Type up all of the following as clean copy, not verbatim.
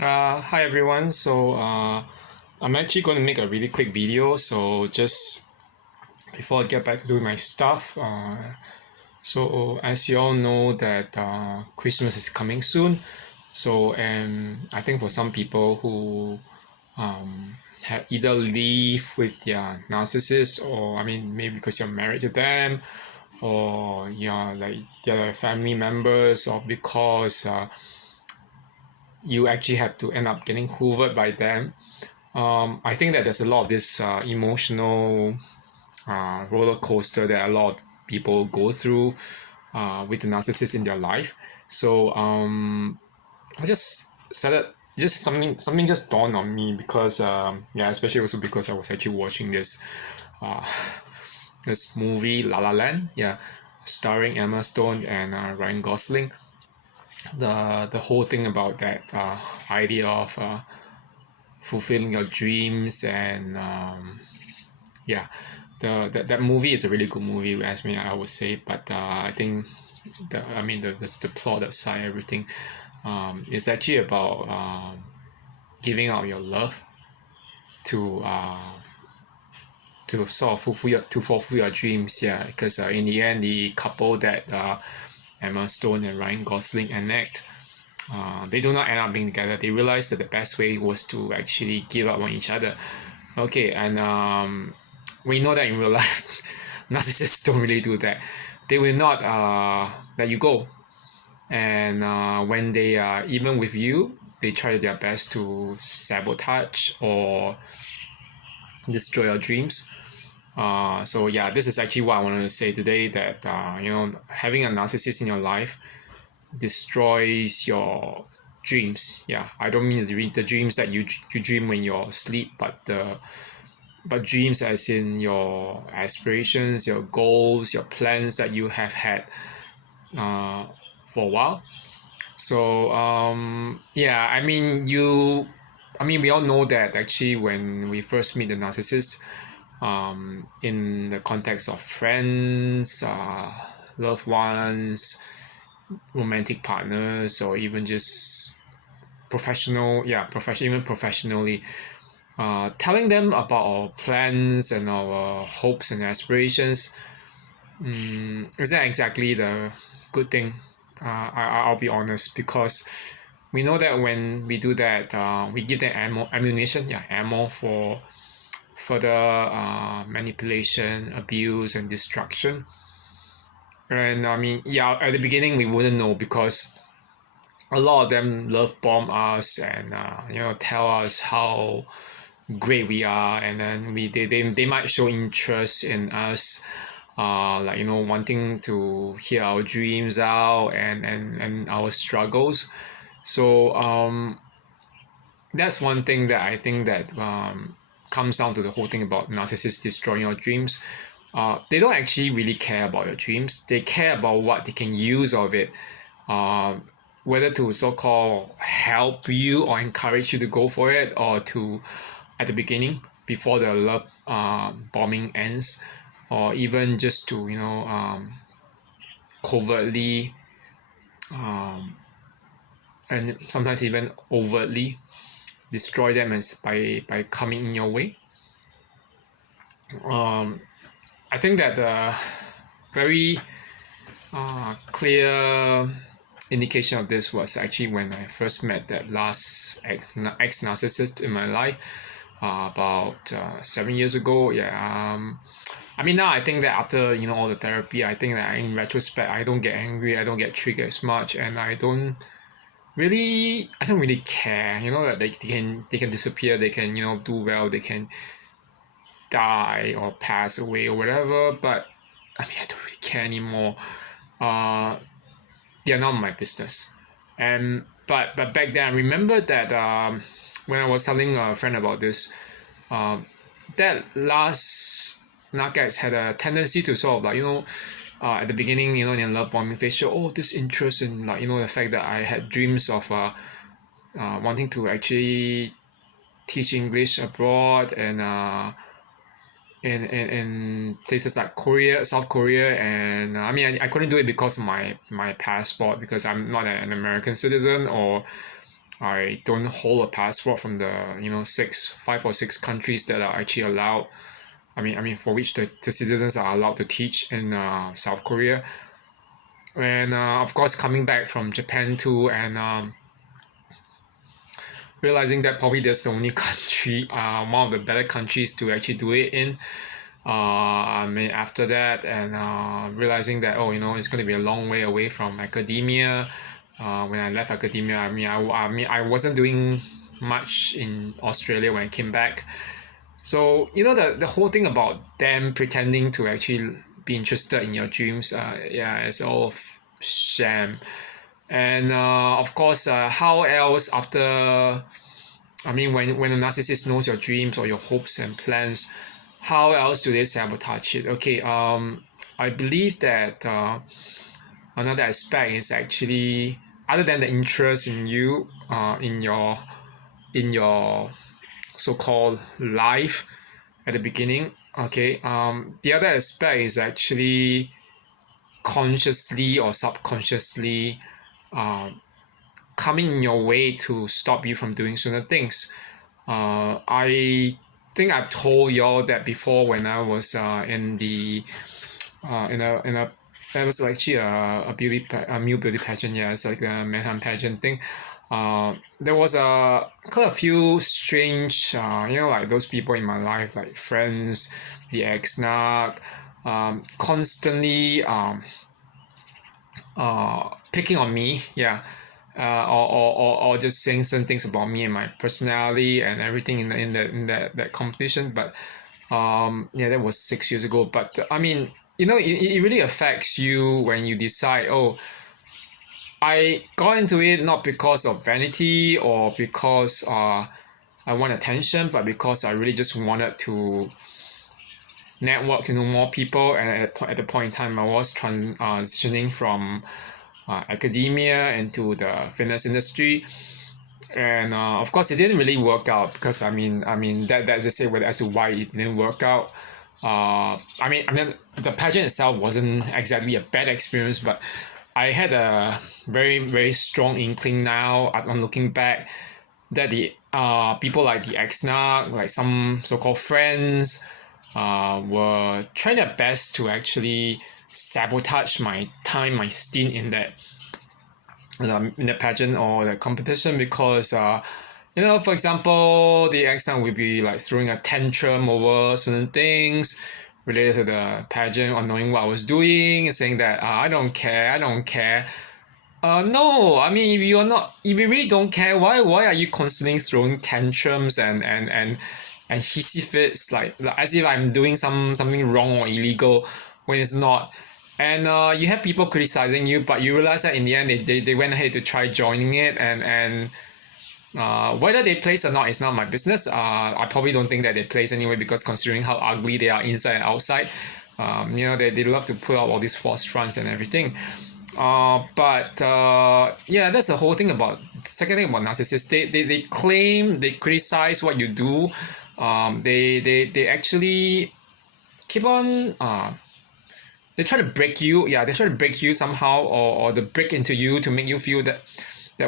Hi everyone. I'm actually going to make a really quick video. So just before I get back to doing my stuff, as you all know that Christmas is coming soon. And I think for some people who have either leave with their narcissist, or I mean maybe because you're married to them, or you're like their family members, or because you actually have to end up getting hoovered by them. I think that there's a lot of this emotional roller coaster that a lot of people go through with the narcissist in their life. I just started just something just dawned on me because yeah, especially also because I was actually watching uh, this movie La La Land, yeah, starring Emma Stone and Ryan Gosling. The whole thing about that idea of fulfilling your dreams and yeah, that movie is a really good movie as me I would say, but I think the plot aside everything, it's actually about giving out your love to sort of fulfill your dreams, yeah, because in the end the couple that Emma Stone and Ryan Gosling enact, they do not end up being together. They realized that the best way was to actually give up on each other. Okay, and we know that in real life, narcissists don't really do that. They will not let you go, and when they are even with you, they try their best to sabotage or destroy your dreams. So yeah, this is actually what I wanted to say today. That having a narcissist in your life destroys your dreams. Yeah, I don't mean the dreams that you dream when you're asleep, but dreams as in your aspirations, your goals, your plans that you have had uh, for a while. Yeah, I mean, we all know that actually when we first meet the narcissist, in the context of friends, loved ones, romantic partners, or even just even professionally, telling them about our plans and our hopes and aspirations isn't exactly the good thing. I'll be honest, because we know that when we do that, we give them ammunition, yeah, ammo for further manipulation, abuse, and destruction. And I mean, yeah, at the beginning we wouldn't know because a lot of them love bomb us and tell us how great we are, and then they might show interest in us, like wanting to hear our dreams out and our struggles. So that's one thing that I think that comes down to the whole thing about narcissists destroying your dreams. They don't actually really care about your dreams. They care about what they can use of it, um, whether to so-called help you or encourage you to go for it, or to at the beginning before the love bombing ends, or even just to covertly and sometimes even overtly destroy them as by coming in your way. I think that the very clear indication of this was actually when I first met that last ex narcissist in my life, about 7 years ago. Yeah. I mean, now I think that after all the therapy, I think that in retrospect, I don't get angry, I don't get triggered as much, and I don't really care. That they can disappear, they can do well, they can die or pass away or whatever. But I mean, I don't really care anymore. Uh, they're not my business. And but back then, I remember that when I was telling a friend about this, that last nuggets had a tendency to sort of like at the beginning, in love bombing phase, show this interest in, like, the fact that I had dreams of wanting to actually teach English abroad, and in places like Korea, South Korea, and I mean, I couldn't do it because of my passport, because I'm not an American citizen, or I don't hold a passport from the 5 or 6 countries that are actually allowed. I mean, for which the citizens are allowed to teach in South Korea. And of course, coming back from Japan too, and realizing that probably that's the only country, one of the better countries to actually do it in. I mean, after that, and realizing that, it's going to be a long way away from academia. When I left academia, I wasn't doing much in Australia when I came back. So the whole thing about them pretending to actually be interested in your dreams, it's all sham. And of course, how else after? I mean, when a narcissist knows your dreams or your hopes and plans, how else do they sabotage it? Okay, I believe that another aspect is actually, other than the interest in you, in your so-called life at the beginning. Okay, the other aspect is actually consciously or subconsciously coming in your way to stop you from doing certain things. I think I've told y'all that before when I was in the in a it was actually a male beauty pageant. Yeah, it's like a Manhattan pageant thing. There was quite a few strange, like those people in my life, like friends, the ex-narc, constantly picking on me. Yeah, or just saying certain things about me and my personality and everything in that competition. But yeah, that was 6 years ago. But I mean, it really affects you when you decide, oh, I got into it not because of vanity or because I want attention, but because I really just wanted to network, more people. And at the point in time, I was transitioning from academia into the fitness industry. And of course, it didn't really work out because that's just say as to why it didn't work out. I mean, the pageant itself wasn't exactly a bad experience, but I had a very very strong inkling now. I'm looking back that the people like the ex-narc, like some so-called friends, were trying their best to actually sabotage my time, my stint in the pageant or the competition because for example, the ex-narc would be like throwing a tantrum over certain things related to the pageant or knowing what I was doing and saying that I don't care, I don't care. No, I mean, if you really don't care, why are you constantly throwing tantrums and hissy fits like as if I'm doing something wrong or illegal when it's not. And you have people criticizing you, but you realize that in the end they went ahead to try joining it, and whether they place or not is not my business. I probably don't think that they place anyway because considering how ugly they are inside and outside, they love to put out all these false fronts and everything. But yeah, that's the whole thing about second thing about narcissists. They claim, they criticize what you do. They actually keep on they try to break you. Yeah, they try to break you somehow, or they break into you to make you feel that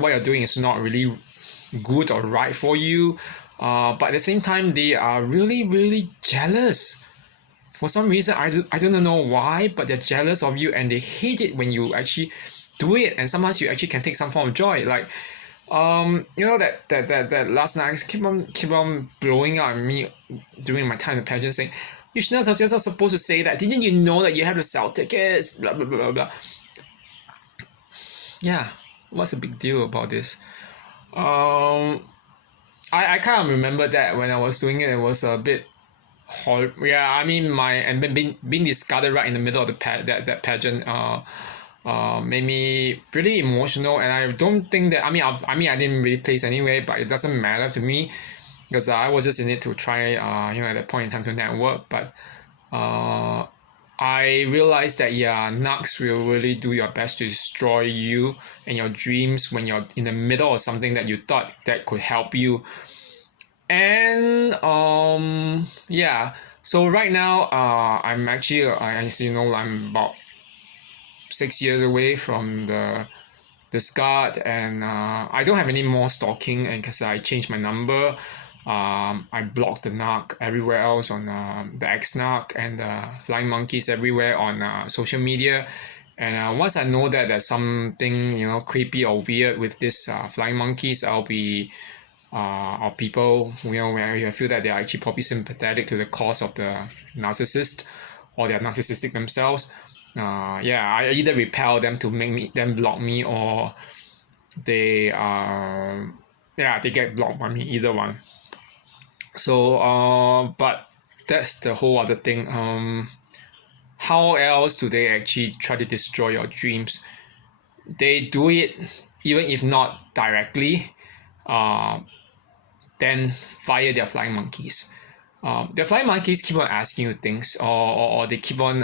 what you're doing is not really good or right for you. But at the same time, they are really really jealous. For some reason, I don't know why, but they're jealous of you and they hate it when you actually do it. And sometimes you actually can take some form of joy. Like, that last night keep on blowing out at me during my time in the pageant, saying, you're not supposed to say that. Didn't you know that you have to sell tickets? Blah blah blah blah. Yeah, what's the big deal about this? I kind of remember that when I was doing it, it was a bit yeah, I mean being discarded right in the middle of that pageant made me pretty emotional, and I don't think that I didn't really place anyway, but it doesn't matter to me because I was just in it to try at that point in time to network. But I realized that yeah, narcs will really do your best to destroy you and your dreams when you're in the middle of something that you thought that could help you. And yeah, so right now I'm actually as you know, I'm about 6 years away from the discard, and I don't have any more stalking, and because I changed my number. I blocked the narc everywhere else on the ex-narc and the flying monkeys everywhere on social media. And once I know that there's something creepy or weird with this flying monkeys, I'll be or people where I feel that they are actually probably sympathetic to the cause of the narcissist, or they're narcissistic themselves. I either repel them to make them block me, or they they get blocked by me, either one. So but that's the whole other thing. How else do they actually try to destroy your dreams? They do it even if not directly, then via their flying monkeys. Their flying monkeys keep on asking you things, or they keep on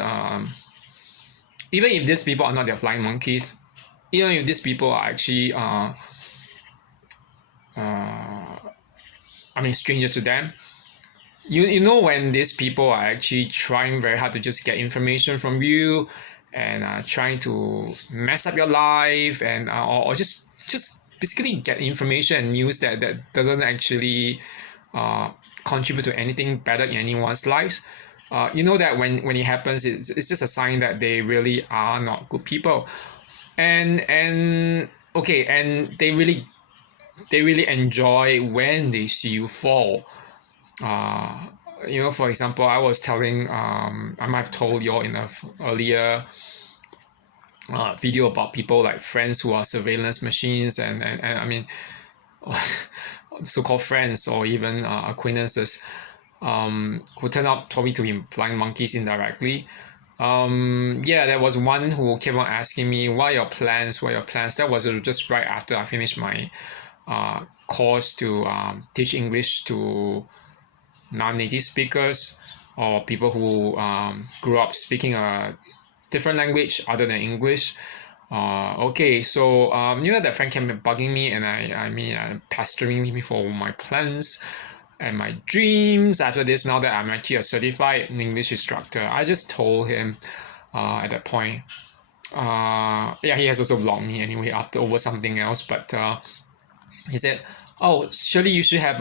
even if these people are not their flying monkeys, even if these people are actually strangers to them, you know when these people are actually trying very hard to just get information from you, and trying to mess up your life, and or just basically get information and news that doesn't actually contribute to anything better in anyone's lives. You know that when it happens, it's just a sign that they really are not good people. And okay, and they really enjoy when they see you fall. For example, I was telling, I might have told you all in a earlier video about people like friends who are surveillance machines, and I mean, so-called friends or even acquaintances, who turn out probably to be flying monkeys indirectly. There was one who came on asking me, what are your plans? That was just right after I finished my course to teach English to non-native speakers, or people who grew up speaking a different language other than English. So that friend kept bugging me, and pestering me for my plans and my dreams. After this, now that I'm actually a certified English instructor, I just told him at that point. He has also blocked me anyway after over something else. But he said, "Oh, surely you should have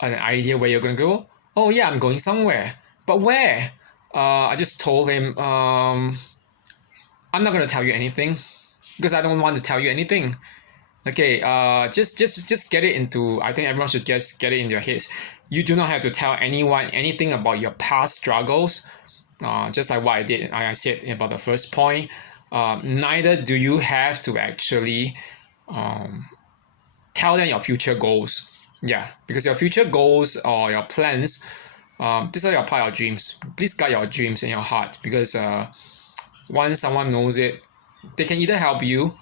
an idea where you're gonna go." "Oh yeah, I'm going somewhere." "But where?" I just told him, "I'm not gonna tell you anything because I don't want to tell you anything." Okay, just get it into. I think everyone should just get it in their heads. You do not have to tell anyone anything about your past struggles. Just like what I said about the first point. Neither do you have to actually tell them your future goals. Yeah, because your future goals or your plans, these are your part of your dreams. Please guard your dreams in your heart, because once someone knows it, they can either help you,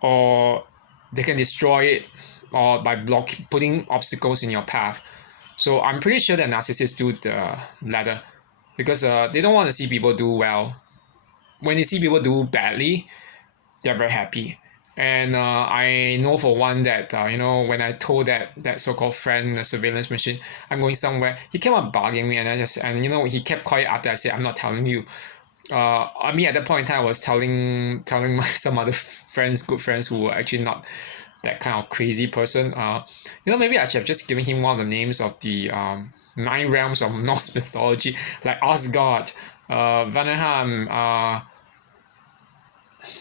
or they can destroy it, or by putting obstacles in your path. So I'm pretty sure that narcissists do the latter, because they don't want to see people do well. When they see people do badly, they're very happy. And I know for one that when I told that so-called friend, the surveillance machine, I'm going somewhere, he kept on bugging me, and he kept quiet after I said, I'm not telling you. At that point in time, I was telling some other friends, good friends, who were actually not that kind of crazy person. Maybe I should have just given him one of the names of the 9 realms of Norse mythology, like Asgard, Vanaheim,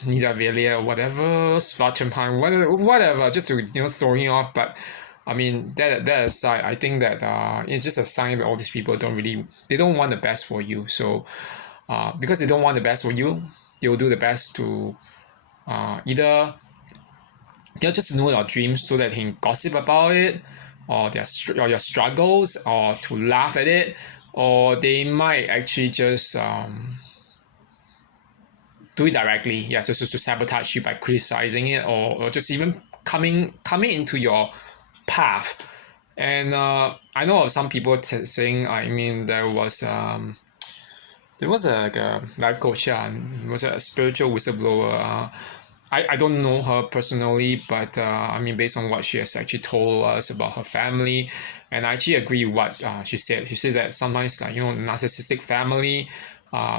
Nidavellir, whatever, Svartalfheim, whatever, just to throw him off. But that aside, I think that it's just a sign that all these people they don't want the best for you. So because they don't want the best for you, they will do the best to either they'll just know your dreams so that they can gossip about it, or your struggles, or to laugh at it, or they might actually just do it directly, just to sabotage you by criticizing it, or just even coming into your path. And I know of some people saying, there was a life coach, was a spiritual whistleblower. I don't know her personally, but based on what she has actually told us about her family, and I actually agree with what she said. She said that sometimes narcissistic family,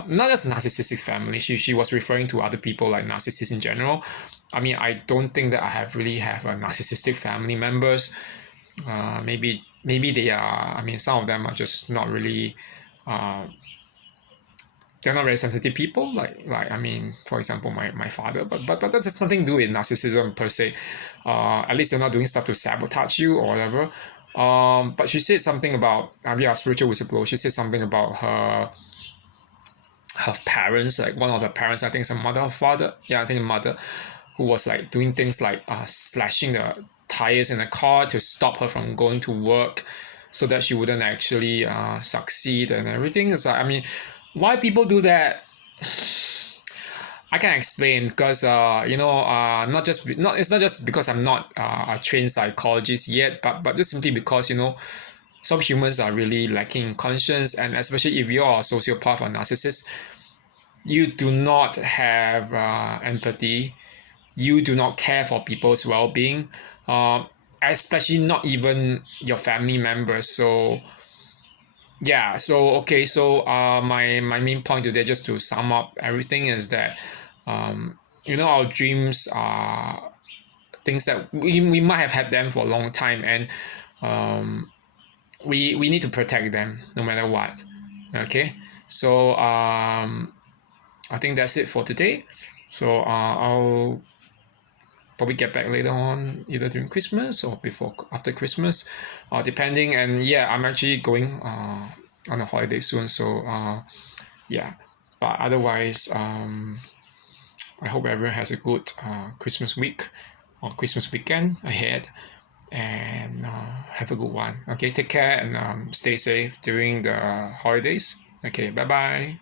not just narcissistic family. She was referring to other people like narcissists in general. I mean, I don't think that I really have a narcissistic family members. Maybe they are. I mean, some of them are just not really. They're not very sensitive people. Like I mean, for example, my father. But that has nothing to do with narcissism per se. At least they're not doing stuff to sabotage you or whatever. But she said something about yeah, spiritual whistleblower. She said something about her parents, like one of her parents, I think it's a mother or father. Yeah, I think a mother, who was like doing things like slashing the tires in the car to stop her from going to work, so that she wouldn't actually succeed and everything. It's like, I mean, why people do that? I can explain because not it's not just because I'm not a trained psychologist yet, but just simply because some humans are really lacking in conscience, and especially if you're a sociopath or narcissist, you do not have empathy, you do not care for people's well-being, especially not even your family members. So yeah, so okay, so my main point today, just to sum up everything, is that our dreams are things that we might have had them for a long time, and we need to protect them no matter what. Okay, so I think that's it for today. So I'll probably get back later on, either during Christmas or after Christmas, depending. And yeah, I'm actually going on a holiday soon, so yeah. But otherwise, I hope everyone has a good Christmas week or Christmas weekend ahead, and have a good one. Okay, take care and stay safe during the holidays. Okay, bye bye.